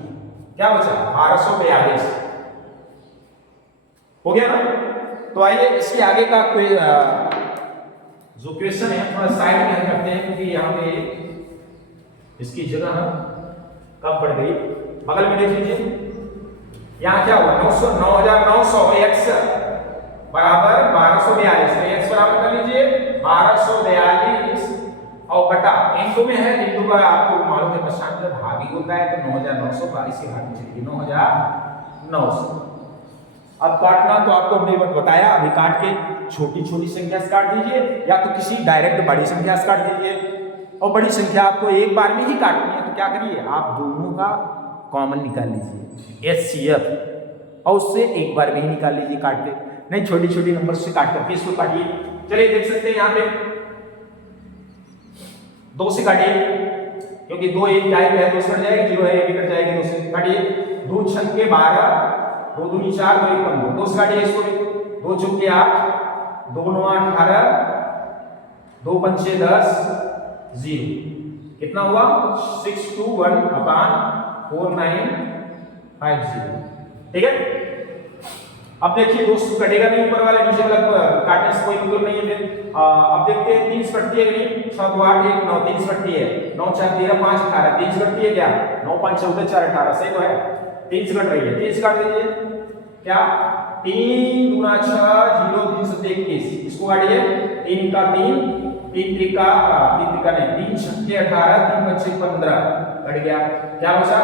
क्या बचा 1242 हो गया ना। तो आइए इसके आगे का जो क्वेश्चन है थोड़ा साइड में हम करते हैं क्योंकि यहाँ पे इसकी जगह कम पड़ गई। बगल में देख लीजिए यहाँ क्या हुआ 900 9900 x बराबर 1242, तो x बराबर कर लीजिए 1242 और बटा इंटू में है, इंटू का आपको मालूम है पश्चात जब भागी होता है तो 9900 बाईस से भाग चलिए 9900। अब काटना तो आपको हमने बताया, अभी काट के छोटी छोटी संख्या से काट दीजिए या तो किसी डायरेक्ट बड़ी संख्या से काट दीजिए, और बड़ी संख्या आपको एक बार में ही काटनी है तो क्या करिए आप दोनों का कॉमन निकाल लीजिए HCF और उससे एक बार में ही निकाल लीजिए काट के, नहीं छोटी छोटी नंबर से काट करके इसको काटिए। चलिए देख सकते हैं यहाँ पे 2 से काटिए क्योंकि 2 1 जाएगा है 2 से कट जाएगी, 0 है 1 कट जाएगी 2 से काटिए। 2 छक के 12, 2 दूनी 4, 2 1 15, 2 से काटिए इसको भी, 2 चौके 8, 2 9 18, 2 पंचे 10, 0 कितना हुआ 621/4950, ठीक है। अब देखिए 2 कटेगा नहीं ऊपर वाले, नीचे वाला काटने से कोई मतलब नहीं है फिर। अब देखते हैं 3 से कटती है कि नहीं, 6 2 8 1 9, 3 से कटती है, 9 4 13 5 18, 3 से कटती है क्या 9 5 14 4 18, सही तो है 3 से कट रही है, 3 से काट दीजिए क्या 3 दूना 6 0 3 7 21, इसको काटिए 3 का 3 3 त्रिका 3 त्रिका नहीं 3 छक्के 18 3 पंचे 15 कट गया, क्या बचा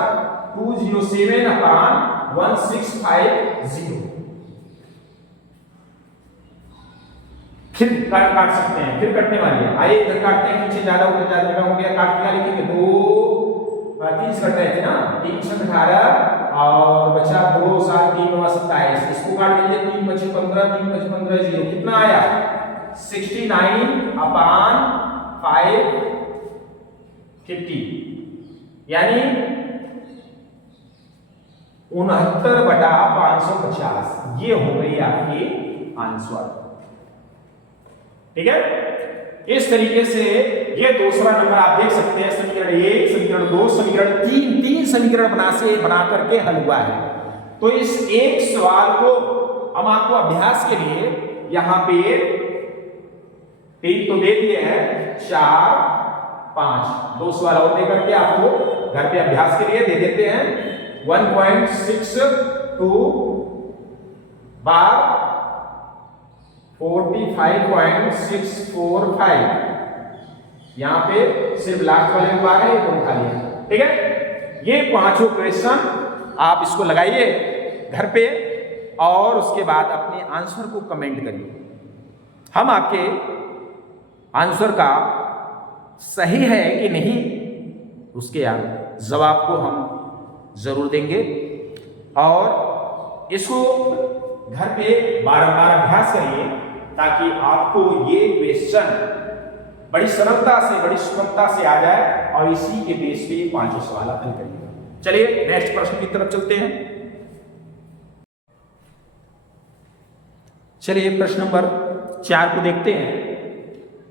207/1650। फिर काट सकते हैं, फिर कटने वाली है, आइए इधर काटते हैं, पीछे ज्यादा ऊपर ज्यादा जगह हो गया, काट क्या लिखेंगे 2 30 कट रहे थे ना 3 छक 18 और बचा 2 7 3 9 27, इसको काट दीजिए 3 बचे 15 3 बचे 15 0 कितना आया 69/550 यानी 69/550, ये हो गई आपकी आंसर, ठीक है। इस तरीके से ये दूसरा नंबर आप देख सकते हैं, समीकरण 1 समीकरण 2 समीकरण 3 तीन समीकरण बना करके हल हुआ है। तो इस एक सवाल को हम आपको अभ्यास के लिए यहां पे 3 तो दे दिए हैं, 4 5 2 सवाल और दे करके आपको घर पे अभ्यास के लिए दे देते हैं। 1.62 बार 45.645, यहां पे सिर्फ लास्ट वाले में बार है, ये खाली है, ठीक है। ये पांचों क्वेश्चन आप इसको लगाइए घर पे और उसके बाद अपने आंसर को कमेंट करिए। हम आपके आंसर का सही है कि नहीं उसके जवाब को हम जरूर देंगे और इसको घर पे बार-बार अभ्यास करिए ताकि आपको ये क्वेश्चन बड़ी सरलता से बड़ी सुगमता से आ जाए और इसी के बेस पे ये पांचों सवाल हल करिएगा। चलिए नेक्स्ट प्रश्न की तरफ चलते हैं। चलिए प्रश्न नंबर 4 को देखते हैं।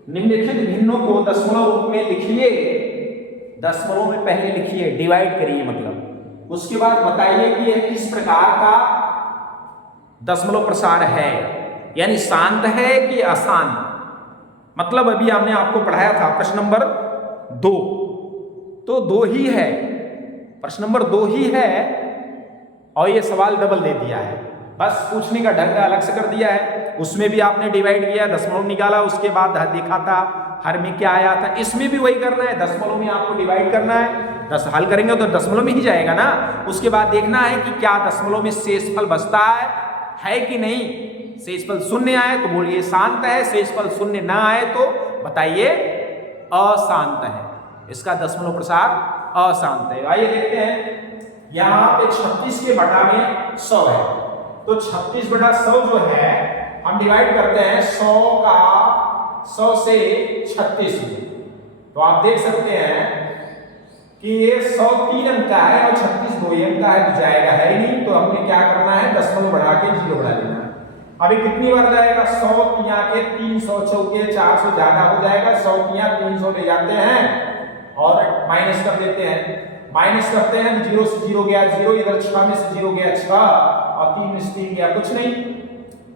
निम्नलिखित भिन्नों को दशमलव रूप में लिखिए, दशमलव में पहले लिखिए, डिवाइड करिए मतलब, उसके बाद बताइए कि यह किस प्रकार का दशमलव प्रसार है, यानी शांत है कि अशांत। मतलब अभी हमने आपको पढ़ाया था प्रश्न नंबर 2, तो 2 ही है, प्रश्न नंबर 2 ही है और ये सवाल डबल दे दिया है, बस पूछने का ढंग अलग से कर दिया है। उसमें भी आपने डिवाइड किया, दशमलव निकाला, उसके बाद देखा था हर में क्या आया था, इसमें भी वही करना है, दशमलव में आपको डिवाइड करना है, 10 हल करेंगे तो दशमलव में ही जाएगा ना। उसके बाद देखना है कि क्या दशमलव में शेषफल बचता है कि नहीं। शेषफल शून्य आए तो बोलिए शांत है, शेषफल शून्य ना आए तो बताइए अशांत है, इसका दशमलव प्रसार अशांत है। आइए देखते हैं, यहाँ पे 36 के बटा में 100 है, तो 36/100 जो है हम डिवाइड करते हैं 100 से 36 में, तो आप देख सकते हैं कि ये 100 3 अंक का है और 36 2 अंक का है, तो जाएगा है ही नहीं, तो हमने क्या करना है दशमलव बढ़ा के 0 बढ़ा देना है। अभी कितनी बार जाएगा 100 तिया के 300 चौके 400 ज्यादा हो जाएगा, 100 तिया 300 ले जाते हैं और माइनस कर देते हैं, माइनस करते हैं 0 से 0 गया 0, इधर 6 में से 0 गया 6 और 3 में से 3 गया कुछ नहीं।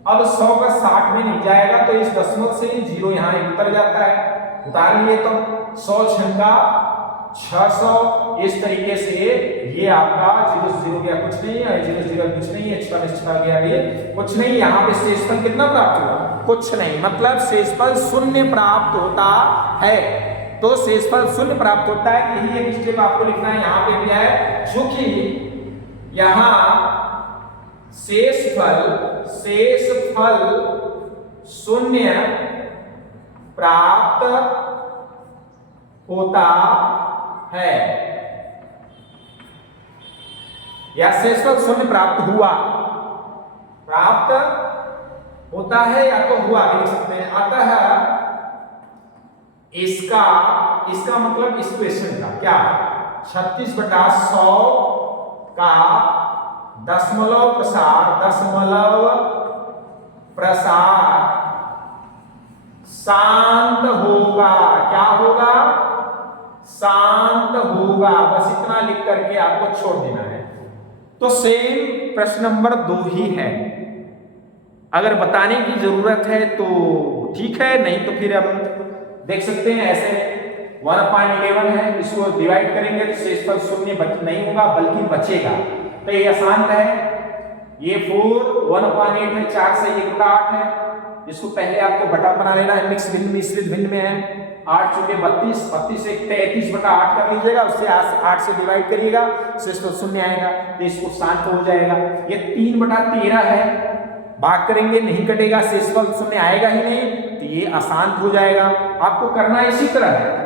अब 100 का 60 में नहीं जाएगा तो इस दशमलव से 0 यहाँ उतर जाता है, उतार लिए तो 100 छंगा 600। इस तरीके से ये आपका 0 से 0 गया कुछ नहीं है, 0 से 0 कुछ नहीं है, 6 में 6 गया ये कुछ नहीं। यहाँ पे शेषफल कितना प्राप्त हुआ? कुछ नहीं, मतलब शेषफल शून्य प्राप्त होता है। तो शेषफल शून्य प्राप्त होता है, यही एक स्टेप आपको लिखना है यहाँ पे भी है, चूंकि यहाँ शेषफल शून्य प्राप्त होता है या शेषफल शून्य प्राप्त हुआ, प्राप्त होता है या तो हुआ भी लिख सकते हैं। अतः इसका मतलब इस क्वेश्चन का क्या, 36/100 का दशमलव प्रसार शांत होगा। क्या होगा? शांत होगा। बस इतना लिख करके आपको छोड़ देना है। तो सेम प्रश्न नंबर 2 ही है। अगर बताने की जरूरत है तो ठीक है, नहीं तो फिर हम देख सकते हैं ऐसे 1/11 है, इसको डिवाइड करेंगे तो शेषफल शून्य नहीं होगा बल्कि बचेगा। तो ये आसान है, ये 4 1/8 है, 4 से 1/8 है, इसको पहले आपको बटा बना लेना है। मिक्स भिन्न मिश्रित भिन्न में है 8 चौके 32, 32 से 33/8 कर लीजिएगा, उससे 8 से डिवाइड करिएगा, शेषफल शून्य आएगा, तो इसको शांत हो जाएगा। ये 3/13 है, भाग करेंगे नहीं कटेगा, शेषफल शून्य आएगा ही नहीं, तो ये अशांत हो जाएगा। आपको करना इसी तरह है,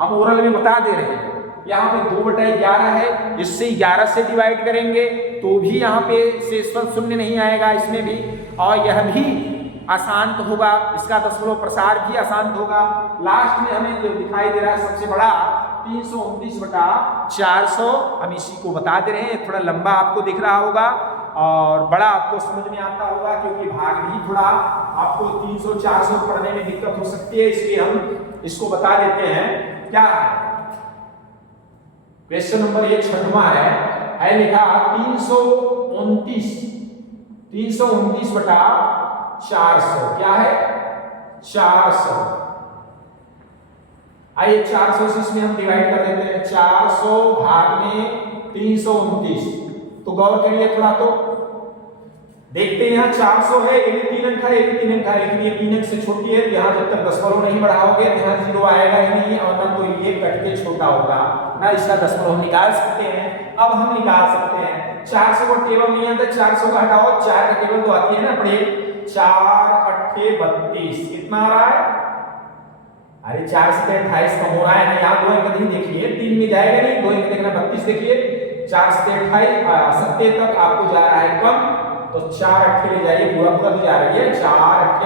हम ओरल में बता दे रहे हैं। यहाँ पे 2/11 है, इससे 11 से डिवाइड करेंगे तो भी यहाँ पे शेषफल शून्य नहीं आएगा इसमें भी, और यह भी अशांत होगा, इसका दशमलव प्रसार भी अशांत होगा। लास्ट में हमें जो दिखाई दे रहा है सबसे बड़ा 329/400, हम इसी को बता दे रहे हैं। थोड़ा लंबा आपको दिख रहा होगा और बड़ा आपको समझ में आता होगा, क्योंकि भाग भी थोड़ा आपको 300-400 पढ़ने में दिक्कत हो सकती है, इसलिए हम इसको बता देते हैं। क्या है क्वेश्चन नंबर ये 6वां है लिखा 329/400। क्या है? 400। आइए 400 से इसमें हम डिवाइड कर देते हैं, 400 भाग में 329। तो गौर करिए थोड़ा, तो देखते हैं यहाँ 400 है, ये भी 3 अंक है, ये भी 3 अंक है, लेकिन ये 3 अंक से छोटी है, तो यहाँ जब तक दशमलव नहीं बढ़ाओगे तो यहाँ 0 आएगा ही नहीं, और ना तो ये कट के छोटा होगा, ना इसका दशमलव हम निकाल सकते हैं। अब हम निकाल सकते हैं 400 को टेबल नहीं आता, 400 का हटाओ, 4 का टेबल तो आती है ना, पढ़िए 4 8 32 कितना आ रहा है? अरे 4 से 28 कम हो रहा है ना, यहाँ 2 अंक नहीं देखिए, 3 में जाएगा नहीं, 2 अंक देखना 32 देखिए, 4 से 28 70 तक आपको जा रहा है कम, तो 4 8 ले जाइए, पूरा पूरा तो जा रही है, 4 8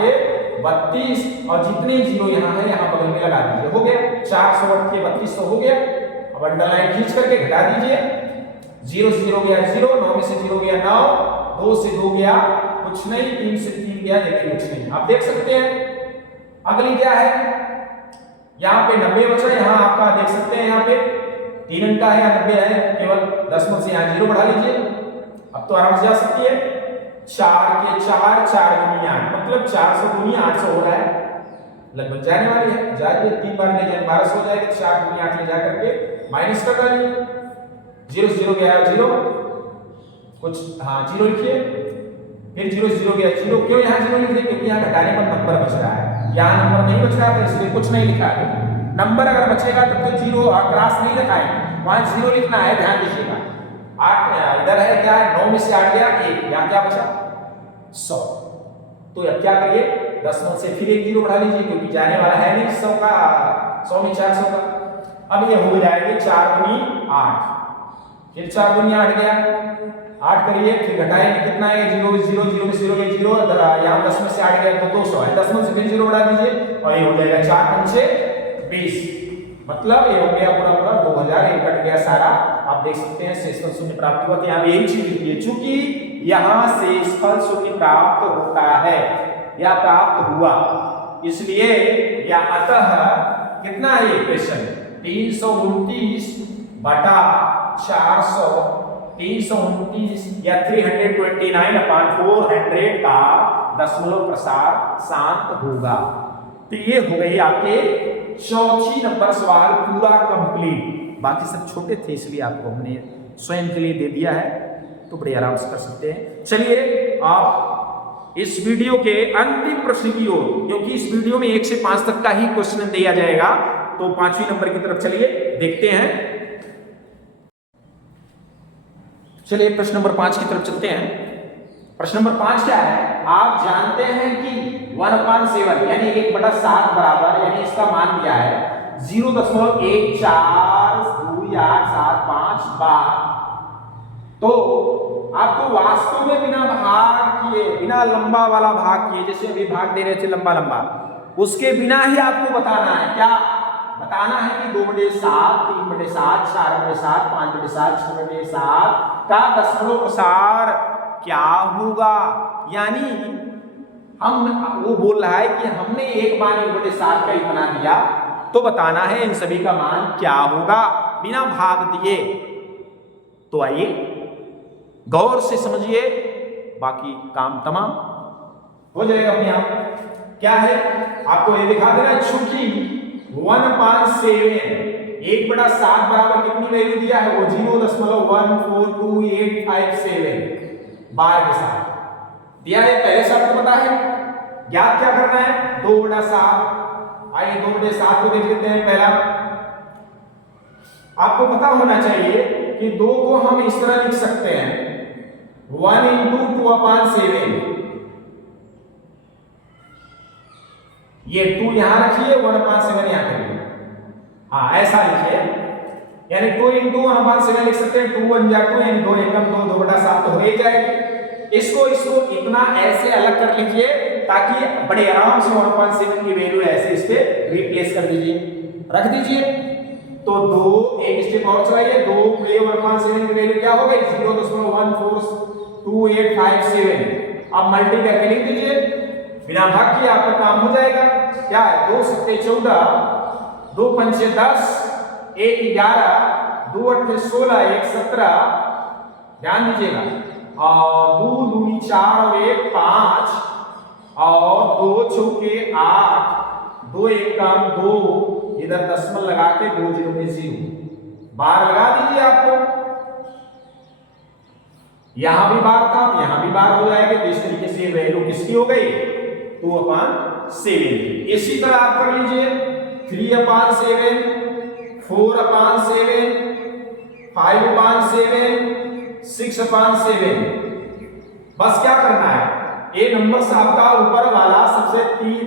32, और जितने जीरो यहाँ है यहाँ बगल में लगा दीजिए, हो गया 400 8 32 हो गया। अब अंडरलाइन खींच करके घटा दीजिए, 0 से 0 गया 0, 9 में से 0 गया 9, 2 से 2 गया कुछ नहीं, 3 से 3 गया देखिए कुछ नहीं। आप देख सकते हैं अगली क्या है, यहाँ पे 90 बचा, यहाँ आपका देख सकते हैं यहाँ पे 3 अंक का है या 90 है, केवल दशमलव से यहाँ 0 बढ़ा लीजिए, अब तो आराम से जा सकती है। 4 के 4 4 गुनी 8, मतलब 400 गुनी 800 हो रहा है, लगभग जाने वाली है, जा रही है, 3 बार ले जाए 1200 हो जाएगा, 4 गुनी 8 ले जा करके माइनस कर डालिए, 0 से 0 गया 0 कुछ, हाँ 0 लिखिए, फिर 0 से 0 गया 0, क्यों यहाँ 0 लिख रहे हैं? क्योंकि यहाँ घटाने पर नंबर बच रहा है, यहाँ नंबर नहीं बच रहा है, तो इसलिए कुछ नहीं लिखा है। नंबर अगर बचेगा तब तो 0 क्रॉस नहीं लिखाएंगे, वहां 0 लिखना है, ध्यान दीजिएगा। 8 इधर है क्या, 9 में से 8 गया 1, यहाँ क्या बचा 100। तो अब क्या करिए, दशमलव से फिर 1 0 बढ़ा लीजिए, क्योंकि जाने वाला है नहीं 100 का, 100 में 400 का। अब ये हो जाएगा 4 गुनी 8, फिर 4 गुनी 8 गया, 8 करिए, फिर घटाएंगे कितना है, 0 0 0 में 0 में 0, यहाँ दशमलव से 8 गया तो 200 है, दशमलव से फिर 0 बढ़ा दीजिए, और ये हो जाएगा 4 पंचे 20, मतलब ये हो गया पूरा पूरा 2000, ये कट गया सारा। आप देख सकते हैं शेषफल शून्य प्राप्त हुआ, तो यहाँ यही चीज लिखी है, चूंकि यहाँ शेषफल शून्य प्राप्त होता है या प्राप्त हुआ, इसलिए या अतः कितना है ये क्वेश्चन, 329/400, 329 या 329/400 का दशमलव प्रसार शांत होगा। तो ये हो गई आपके चौथी नंबर सवाल पूरा कंप्लीट। बाकी सब छोटे थे इसलिए आपको हमने स्वयं के लिए दे दिया है, तो बड़े आराम से कर सकते हैं। चलिए आप इस वीडियो के अंतिम प्रश्न की ओर, क्योंकि इस वीडियो में 1 से 5 तक का ही क्वेश्चन दिया जाएगा, तो 5वें नंबर की तरफ चलिए देखते हैं। चलिए प्रश्न नंबर 5 की तरफ चलते हैं। प्रश्न नंबर 5 क्या है? आप जानते हैं कि 1/7 यानी 1/7 बराबर, यानी इसका मान दिया है 0.142875 बार। तो आपको वास्तव में बिना भाग किए, बिना लंबा वाला भाग किए, जैसे अभी भाग दे रहे थे लंबा लंबा, उसके बिना ही आपको बताना है। क्या बताना है कि 2/7, 3/7, 4/7, 5/7, 6/7 का दशमलव प्रसार क्या होगा। यानी हम, वो बोल रहा है कि हमने एक बार 1/7 का इतना दिया, तो बताना है इन सभी का मान क्या होगा बिना भाग दिए। तो आइए गौर से समझिए, बाकी काम तमाम हो जाएगा अपने आप। क्या है आपको ये दिखा दे रहा है, चूंकि 1/7 1/7 बराबर कितनी वैल्यू दिया है, वो 0.14287 बार के साथ दिया है। पहले से आपको पता है, ज्ञात क्या करना है, 2/7। आइए 2/7 को देख लेते हैं। पहला आपको पता होना चाहिए कि 2 को हम इस तरह लिख सकते हैं, 1 × 2/7। ये 2 यहां रखिए, 1/7 यहां करिए। हाँ ऐसा लिखिए, यानी 2 × 1/7 लिख सकते हैं। 2 × 1 = 2, यानी 2 × 2 2/7 तो हो ही जाएगी। इसको इतना ऐसे अलग कर लीजिए ताकि बड़े आराम से 1/7 की वैल्यू ऐसे इस पे रिप्लेस कर दीजिए, रख दीजिए। तो 2 एक स्टेप और चलाइए, 2 × 1/7 की वैल्यू क्या हो गई, 0.14287। अब मल्टी करके लिख दीजिए, बिना भाग किए आपका काम हो जाएगा। क्या है, 2 × 7 = 14, 2 × 5 = 10, 1 = 11, 2 × 8 = 16, 1 = 17। ध्यान दीजिएगा, और 2 × 2 = 4 और 1 = 5, और 2 × 4 = 8, 2 × 1 = 2, इधर दशमलव लगा के 2 0 में 0 बार लगा दीजिए। आपको यहां भी बार था, यहां भी बार हो जाएगा। तो इस तरीके से वैल्यू किसकी हो गई, 2/7। इसी तरह आप कर लीजिए 3/7, 4/7, 5/7, 6/7। बस क्या करना है, ये नंबर से आपका ऊपर वाला सबसे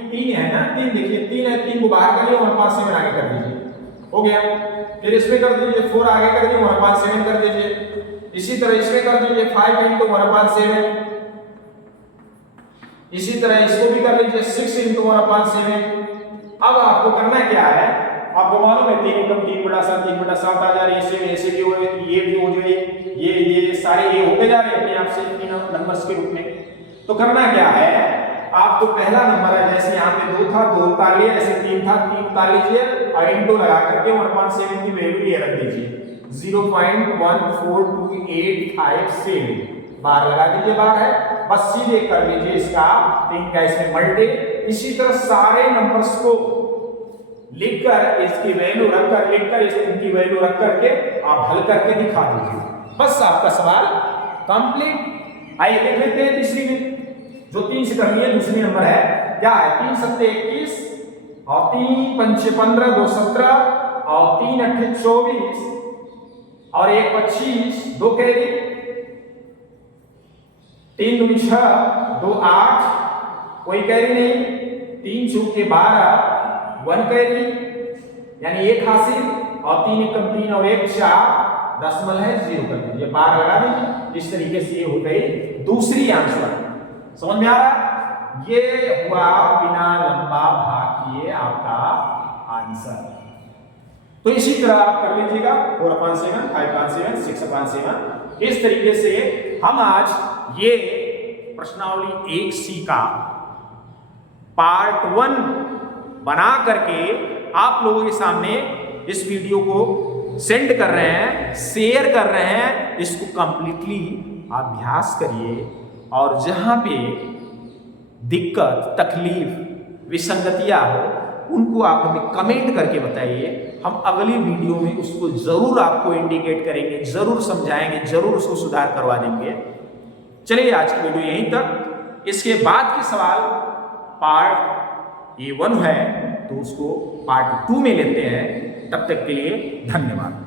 3 है ना, 3 देखिए 3 है, 3 को बाहर करिए, 1/7 आगे कर दीजिए, हो गया। फिर इसमें कर दीजिए 4 आगे कर दीजिए, 1/7 कर दीजिए। इसी तरह इसमें कर दीजिए 5 × 1/7। इसी तरह इसको भी कर लीजिए 6 × 1/7। अब आपको करना क्या है, आपको मालूम है 3 × 3/7 3/7 आ जा रही है, ऐसे भी हो, ये भी हो जाए, ये सारे ये होते जा रहे हैं अपने आप से इन नंबर्स के रूप में। तो करना क्या है, आपको पहला नंबर है, जैसे यहाँ पे 2 था 2 उतार लिया, ऐसे 3 था 3 उतार लीजिए, और इंटू लगा करके 1/7 की वैल्यू ये रख दीजिए, 0.14287 बार लगा दीजिए। बार है, बस सीधे कर लीजिए इसका 3 का इसमें मल्टी। इसी तरह सारे नंबर्स को लिखकर, इसकी वैल्यू रखकर, लिखकर इसकी वैल्यू रख करके आप हल करके दिखा दीजिए, बस आपका सवाल कंप्लीट। आइए देख लेते हैं तीसरी में, जो 3 से करनी है। दूसरी नंबर है, क्या है, 3 × 7 = 21, और 3 × 5 = 15, 2 = 17, और 3 × 8 = 24, और 1 = 25, 2 कैरी, 3 × 2 = 6, 2 = 8, कोई कैरी नहीं, 3 × 4 = 12, 1 कैरी, यानी 1 हासिल, और 3 × 1 = 3, और 1 = 4, दशमलव है 0 कर दीजिए, बार लगा दीजिए। इस तरीके से ये हो गई दूसरी आंसर। समझ में आ रहा है, ये हुआ बिना लंबा भाग किए आपका आंसर। तो इसी तरह आप कर लीजिएगा 4/7, 5/7, 6/7। इस तरीके से हम आज ये प्रश्नावली 1C का पार्ट 1 बना करके आप लोगों के सामने इस वीडियो को सेंड कर रहे हैं, शेयर कर रहे हैं। इसको कंप्लीटली अभ्यास करिए, और जहां पे दिक्कत, तकलीफ, विसंगतियां हो, उनको आप हमें कमेंट करके बताइए। हम अगली वीडियो में उसको ज़रूर आपको इंडिकेट करेंगे, ज़रूर समझाएंगे, ज़रूर उसको सुधार करवा देंगे। चलिए आज की वीडियो यहीं तक। इसके बाद के सवाल पार्ट A1 है तो उसको पार्ट 2 में लेते हैं। तब तक के लिए धन्यवाद।